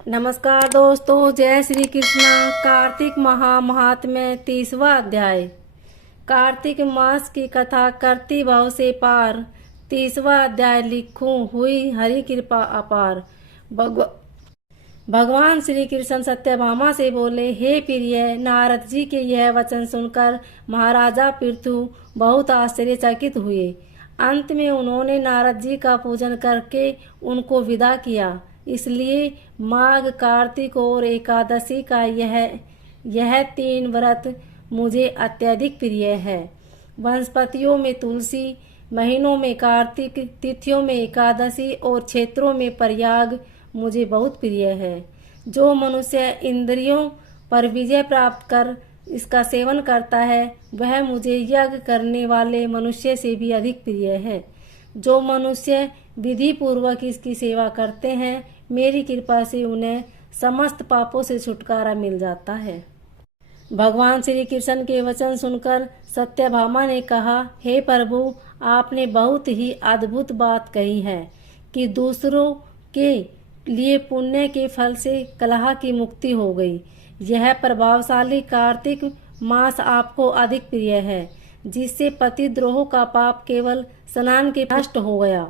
नमस्कार दोस्तों, जय श्री कृष्णा। कार्तिक महात्म्य 30वां अध्याय। कार्तिक मास की कथा करती भव से पार। 30वां अध्याय। लिखूं हुई हरि कृपा अपार। भगवान श्री कृष्ण सत्यभामा से बोले, हे प्रिय, नारद जी के यह वचन सुनकर महाराजा पृथु बहुत आश्चर्यचकित हुए। अंत में उन्होंने नारद जी का पूजन करके उनको विदा किया। इसलिए माघ, कार्तिक और एकादशी का यह 3 व्रत मुझे अत्यधिक प्रिय है। वनस्पतियों में तुलसी, महीनों में कार्तिक, तिथियों में एकादशी और क्षेत्रों में प्रयाग मुझे बहुत प्रिय है। जो मनुष्य इंद्रियों पर विजय प्राप्त कर इसका सेवन करता है, वह मुझे यज्ञ करने वाले मनुष्य से भी अधिक प्रिय है। जो मनुष्य विधि पूर्वक इसकी सेवा करते हैं, मेरी कृपा से उन्हें समस्त पापों से छुटकारा मिल जाता है। भगवान श्री कृष्ण के वचन सुनकर सत्यभामा ने कहा, हे प्रभु, आपने बहुत ही अद्भुत बात कही है कि दूसरों के लिए पुण्य के फल से कलह की मुक्ति हो गई। यह प्रभावशाली कार्तिक मास आपको अधिक प्रिय है, जिससे पतिद्रोह का पाप केवल स्नान के नष्ट हो गया।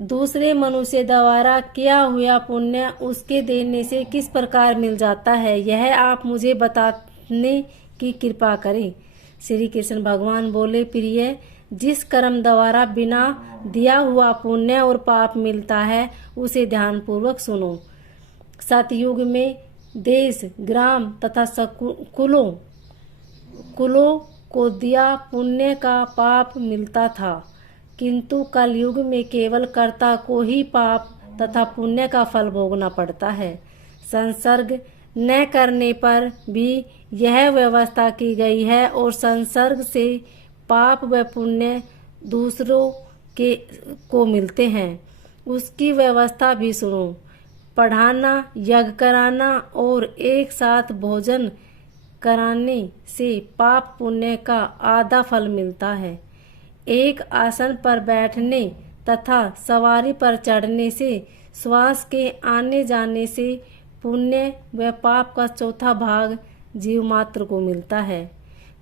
दूसरे मनुष्य द्वारा किया हुआ पुण्य उसके देने से किस प्रकार मिल जाता है, यह आप मुझे बताने की कृपा करें। श्री कृष्ण भगवान बोले, प्रिय, जिस कर्म द्वारा बिना दिया हुआ पुण्य और पाप मिलता है, उसे ध्यान पूर्वक सुनो। सतयुग में देश, ग्राम तथा कुलों को दिया पुण्य का पाप मिलता था, किंतु कलयुग में केवल कर्ता को ही पाप तथा पुण्य का फल भोगना पड़ता है। संसर्ग न करने पर भी यह व्यवस्था की गई है और संसर्ग से पाप व पुण्य दूसरों को मिलते हैं। उसकी व्यवस्था भी सुनो। पढ़ाना, यज्ञ कराना और एक साथ भोजन कराने से पाप पुण्य का आधा फल मिलता है। एक आसन पर बैठने तथा सवारी पर चढ़ने से, श्वास के आने जाने से पुण्य व पाप का चौथा भाग जीव मात्र को मिलता है।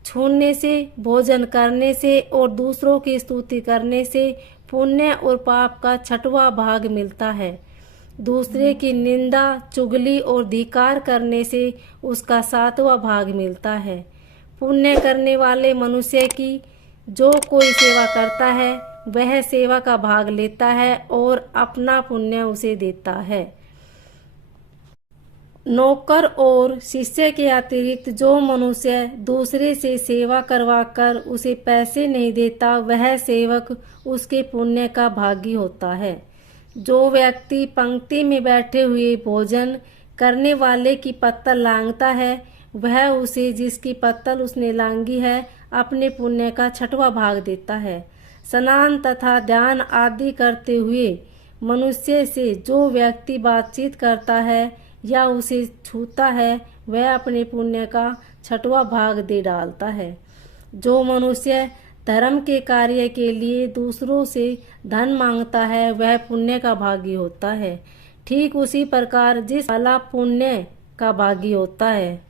छूने से, भोजन करने से और दूसरों की स्तुति करने से पुण्य और पाप का 6वां भाग मिलता है। दूसरे की निंदा, चुगली और धिक्कार करने से उसका 7वां भाग मिलता है। पुण्य करने वाले मनुष्य की जो कोई सेवा करता है, वह सेवा का भाग लेता है और अपना पुण्य उसे देता है। नौकर और शिष्य के अतिरिक्त जो मनुष्य दूसरे से सेवा करवाकर उसे पैसे नहीं देता, वह सेवक उसके पुण्य का भागी होता है। जो व्यक्ति पंक्ति में बैठे हुए भोजन करने वाले की पत्तल लांघता है, वह उसे जिसकी पत्तल उसने लांघी है अपने पुण्य का 6वां भाग देता है। स्नान तथा ध्यान आदि करते हुए मनुष्य से जो व्यक्ति बातचीत करता है या उसे छूता है, वह अपने पुण्य का 6वां भाग दे डालता है। जो मनुष्य धर्म के कार्य के लिए दूसरों से धन मांगता है, वह पुण्य का भागी होता है। ठीक उसी प्रकार जिस वाला पुण्य का भागी होता है।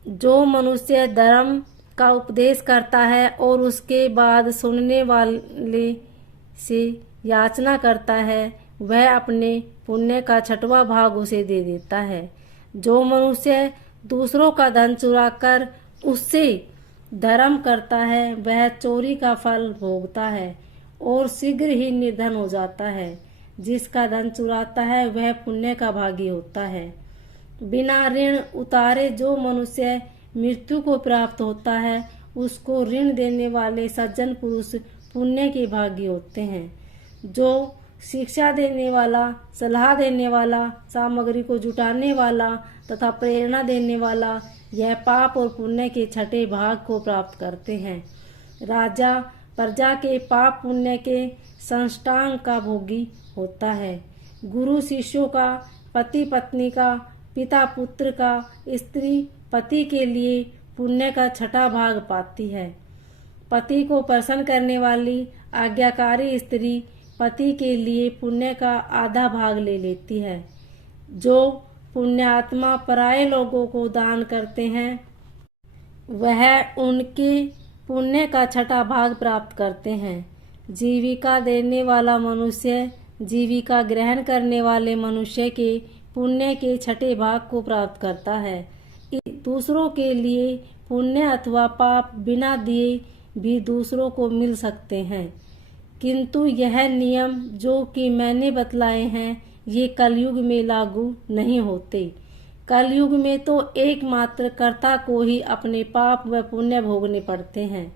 जो मनुष्य धर्म का उपदेश करता है और उसके बाद सुनने वाले से याचना करता है, वह अपने पुण्य का 6वां भाग उसे दे देता है। जो मनुष्य दूसरों का धन चुराकर उससे धर्म करता है, वह चोरी का फल भोगता है और शीघ्र ही निर्धन हो जाता है। जिसका धन चुराता है, वह पुण्य का भागी होता है। बिना ऋण उतारे जो मनुष्य मृत्यु को प्राप्त होता है, उसको ऋण देने वाले सज्जन पुरुष पुण्य के भागी होते हैं। जो शिक्षा देने वाला, सलाह देने वाला, सामग्री को जुटाने वाला तथा प्रेरणा देने वाला, यह पाप और पुण्य के 6ठे भाग को प्राप्त करते हैं। राजा प्रजा के पाप पुण्य के संष्टांग का भोगी होता है। गुरु शिष्यों का, पति पत्नी का, पिता पुत्र का, स्त्री पति के लिए पुण्य का 6ठा भाग पाती है। पति को प्रसन्न करने वाली आज्ञाकारी स्त्री पति के लिए पुण्य का आधा भाग ले लेती है। जो पुण्यात्मा पराये लोगों को दान करते हैं वह उनके पुण्य का छठा भाग प्राप्त करते हैं। जीविका देने वाला मनुष्य जीविका ग्रहण करने वाले मनुष्य के पुण्य के छठे भाग को प्राप्त करता है। दूसरों के लिए पुण्य अथवा पाप बिना दिए भी दूसरों को मिल सकते हैं, किंतु यह नियम जो कि मैंने बतलाए हैं ये कलयुग में लागू नहीं होते। कलयुग में तो एकमात्र कर्ता को ही अपने पाप व पुण्य भोगने पड़ते हैं।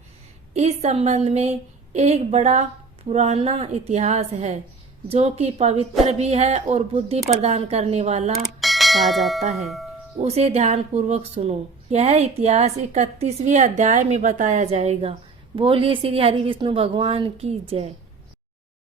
इस संबंध में एक बड़ा पुराना इतिहास है जो कि पवित्र भी है और बुद्धि प्रदान करने वाला कहा जाता है। उसे ध्यान पूर्वक सुनो। यह इतिहास 31वें अध्याय में बताया जाएगा। बोलिए श्री हरि विष्णु भगवान की जय।